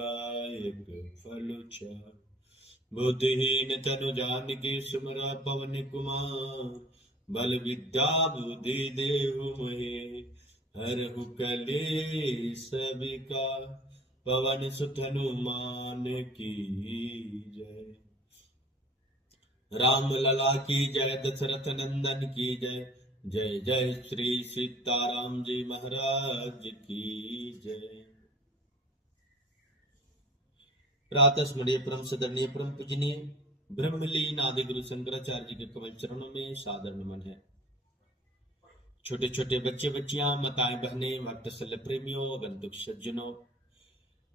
एक फल चार। बुद्धिहीन तनु जानिके सुमरा पवन कुमार। बल विद्या बुद्धि देहु मोहे, हरहु कलेस विकार। पवन सुत हनुमान की जय। राम लला की जय, दशरथ नंदन की जय। जय जय श्री सीताराम जी महाराज की जय। प्रातः स्मरणीय परम सदरणीय परम पूजनीय ब्रह्मलीन आदि गुरु शंकराचार्य जी के कमल चरणों में सादर नमन है। छोटे छोटे बच्चे बच्चियां, माताएं बहनें, भक्त सल्य प्रेमियों, बंधु सज्जनों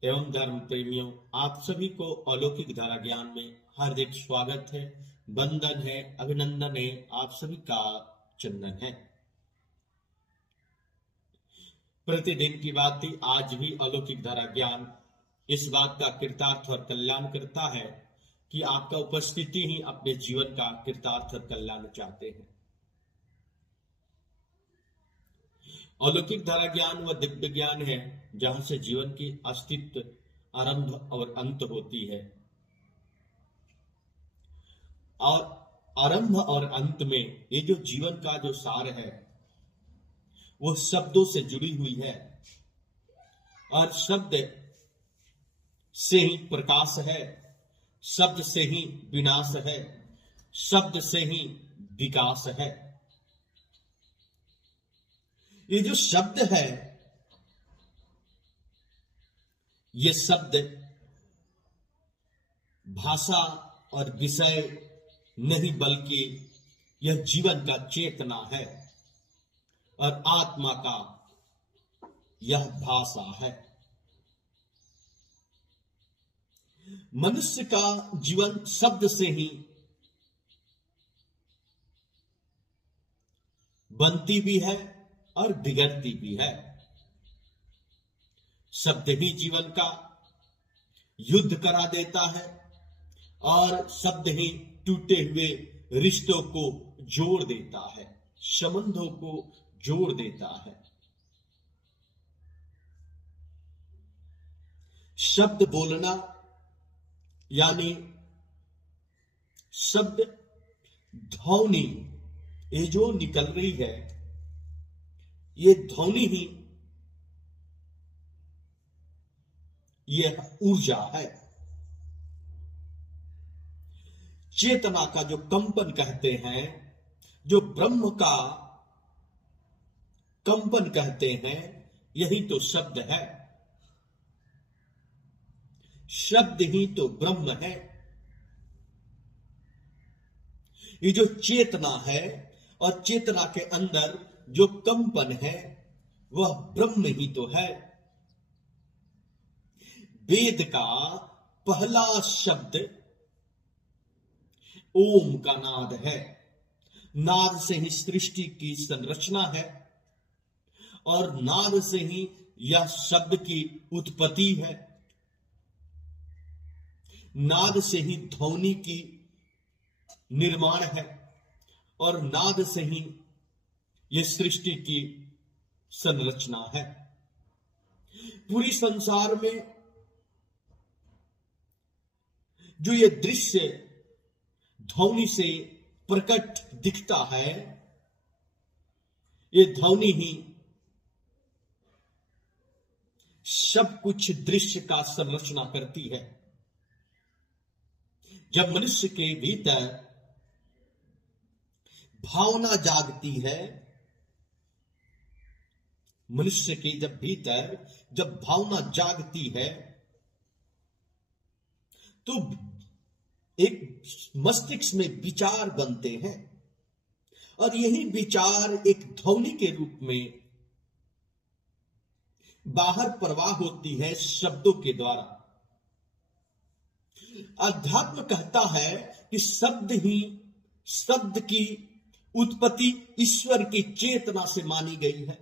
एवं धर्म प्रेमियों, आप सभी को अलौकिक धारा ज्ञान में हार्दिक स्वागत है, वंदन है, अभिनंदन है, आप सभी का चंदन है। प्रतिदिन की बात थी, आज भी अलौकिक धारा ज्ञान इस बात का कृतार्थ और कल्याण करता है कि आपका उपस्थिति ही अपने जीवन का कृतार्थ और कल्याण चाहते हैं। अलौकिक धारा ज्ञान व दिव्य ज्ञान है जहां से जीवन की अस्तित्व, आरंभ और अंत होती है। और आरंभ और अंत में ये जो जीवन का जो सार है वो शब्दों से जुड़ी हुई है, और शब्द से ही प्रकाश है, शब्द से ही विनाश है, शब्द से ही विकास है। ये जो शब्द है, ये शब्द भाषा और विषय नहीं बल्कि यह जीवन का चेतना है और आत्मा का यह भाषा है। मनुष्य का जीवन शब्द से ही बनती भी है और बिगड़ती भी है। शब्द ही जीवन का युद्ध करा देता है और शब्द ही टूटे हुए रिश्तों को जोड़ देता है, संबंधों को जोड़ देता है। शब्द बोलना यानी शब्द ध्वनि, ये जो निकल रही है ये ध्वनि ही यह ऊर्जा है। चेतना का जो कंपन कहते हैं, जो ब्रह्म का कंपन कहते हैं, यही तो शब्द है। शब्द ही तो ब्रह्म है। ये जो चेतना है और चेतना के अंदर जो कंपन है वह ब्रह्म ही तो है। वेद का पहला शब्द ओम का नाद है। नाद से ही सृष्टि की संरचना है और नाद से ही यह शब्द की उत्पत्ति है। नाद से ही ध्वनि की निर्माण है और नाद से ही यह सृष्टि की संरचना है। पूरी संसार में जो ये दृश्य ध्वनि से प्रकट दिखता है, ये ध्वनि ही सब कुछ दृश्य का संरचना करती है। जब मनुष्य के भीतर भावना जागती है, मनुष्य के जब भावना जागती है तो एक मस्तिष्क में विचार बनते हैं और यही विचार एक ध्वनि के रूप में बाहर प्रवाह होती है शब्दों के द्वारा। अध्यात्म कहता है कि शब्द की उत्पत्ति ईश्वर की चेतना से मानी गई है,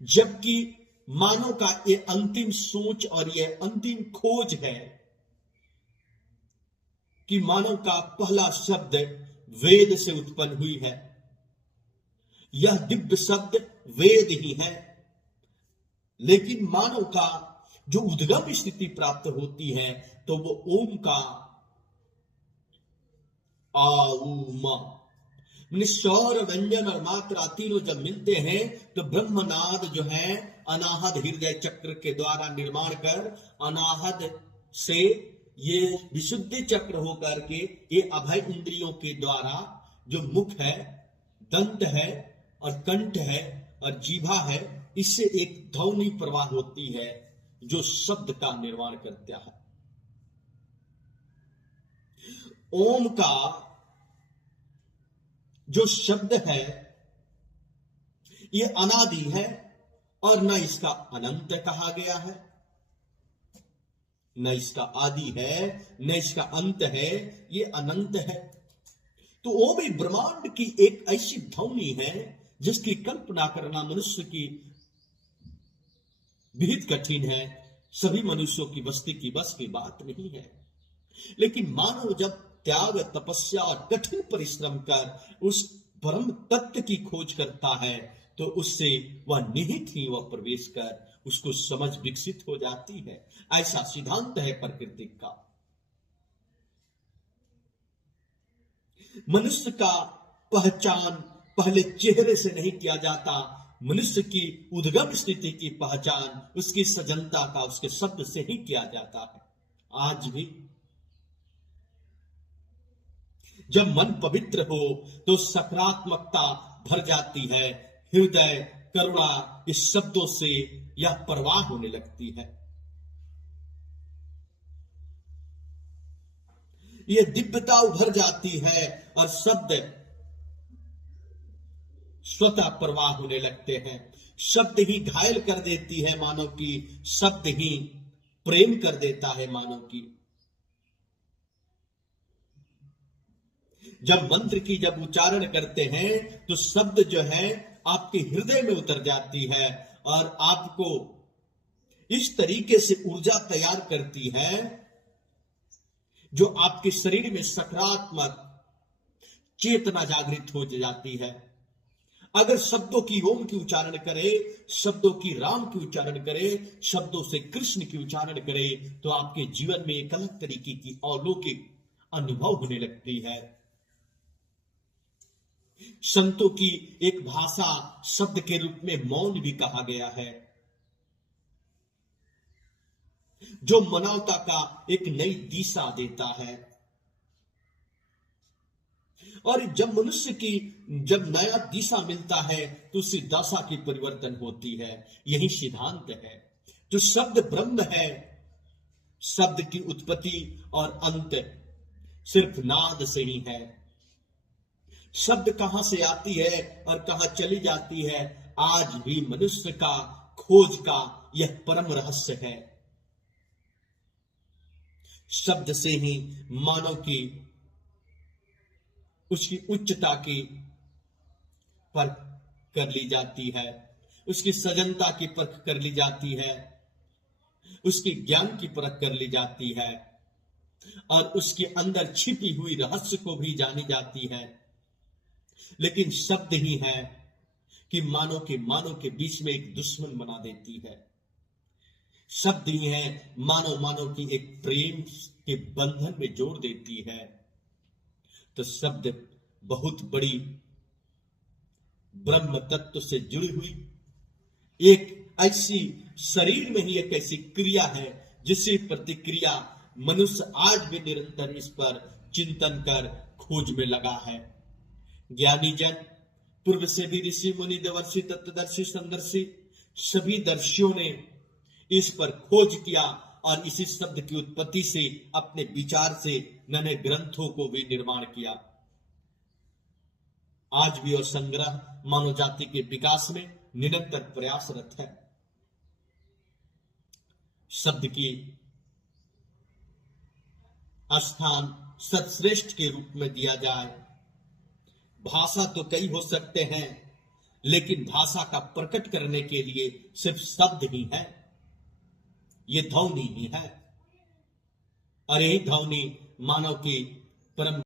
जबकि मानव का ये अंतिम सोच और ये अंतिम खोज है कि मानव का पहला शब्द वेद से उत्पन्न हुई है। यह दिव्य शब्द वेद ही है, लेकिन मानव का जो उद्गम स्थिति प्राप्त होती है तो वो ओम का आ उ म स्वर व्यंजन और मात्रा तीनों जब मिलते हैं तो ब्रह्मनाद जो है अनाहत हृदय चक्र के द्वारा निर्माण कर अनाहत से ये विशुद्धि चक्र होकर के ये अभय इंद्रियों के द्वारा जो मुख है, दंत है और कंठ है और जीभा है, इससे एक ध्वनि प्रवाह होती है जो शब्द का निर्माण करता है। ओम का जो शब्द है ये अनादि है और न इसका अनंत कहा गया है, न इसका आदि है, न इसका अंत है, ये अनंत है। तो ओम ही ब्रह्मांड की एक ऐसी ध्वनि है जिसकी कल्पना करना मनुष्य की बहुत कठिन है। सभी मनुष्यों की बस्ती की बस की बात नहीं है। लेकिन मानव जब त्याग, तपस्या और कठिन परिश्रम कर उस परम तत्व की खोज करता है तो उससे वह निहित ही वह प्रवेश कर उसको समझ विकसित हो जाती है। ऐसा सिद्धांत है प्रकृति का। मनुष्य का पहचान पहले चेहरे से नहीं किया जाता। मनुष्य की उद्गम स्थिति की पहचान उसकी सजनता का, उसके शब्द से ही किया जाता है। आज भी जब मन पवित्र हो तो सकारात्मकता भर जाती है। हृदय करुणा इस शब्दों से यह परवाह होने लगती है। ये दिव्यता उभर जाती है और शब्द स्वतः परवाह होने लगते हैं। शब्द ही घायल कर देती है मानव की, शब्द ही प्रेम कर देता है मानव की। जब मंत्र की जब उच्चारण करते हैं तो शब्द जो है आपके हृदय में उतर जाती है और आपको इस तरीके से ऊर्जा तैयार करती है जो आपके शरीर में सकारात्मक चेतना जागृत हो जाती है। अगर शब्दों की ओम की उच्चारण करे, शब्दों की राम की उच्चारण करे, शब्दों से कृष्ण की उच्चारण करे तो आपके जीवन में एक अलग तरीके की अलौकिक अनुभव होने लगती है। संतों की एक भाषा शब्द के रूप में मौन भी कहा गया है, जो मानवता का एक नई दिशा देता है। और जब मनुष्य की जब नया दिशा मिलता है तो उसी दशा की परिवर्तन होती है। यही सिद्धांत है। जो शब्द ब्रह्म है, शब्द की उत्पत्ति और अंत सिर्फ नाद से ही है। शब्द कहां से आती है और कहां चली जाती है, आज भी मनुष्य का खोज का यह परम रहस्य है। शब्द से ही मानव की उसकी उच्चता की परख कर ली जाती है, उसकी सजनता की परख कर ली जाती है, उसकी ज्ञान की परख कर ली जाती है और उसके अंदर छिपी हुई रहस्य को भी जानी जाती है। लेकिन शब्द ही है कि मानव के बीच में एक दुश्मन बना देती है। शब्द ही है मानव की एक प्रेम के बंधन में जोड़ देती है। तो शब्द बहुत बड़ी ब्रह्म तत्व से जुड़ी हुई एक ऐसी शरीर में ही एक ऐसी क्रिया है जिसकी प्रतिक्रिया मनुष्य आज भी निरंतर इस पर चिंतन कर खोज में लगा है। ज्ञानी जन पूर्व से भी ऋषि मुनि देवर्षि तत्वदर्शी संदर्शी सभी दर्शियों ने इस पर खोज किया और इसी शब्द की उत्पत्ति से अपने विचार से नए ग्रंथों को भी निर्माण किया। आज भी और संग्रह मानव जाति के विकास में निरंतर प्रयासरत है। शब्द की स्थान सर्वश्रेष्ठ के रूप में दिया जाए। भाषा तो कई हो सकते हैं, लेकिन भाषा का प्रकट करने के लिए सिर्फ शब्द ही है, ये ध्वनि ही है। और यही ध्वनि मानव की परम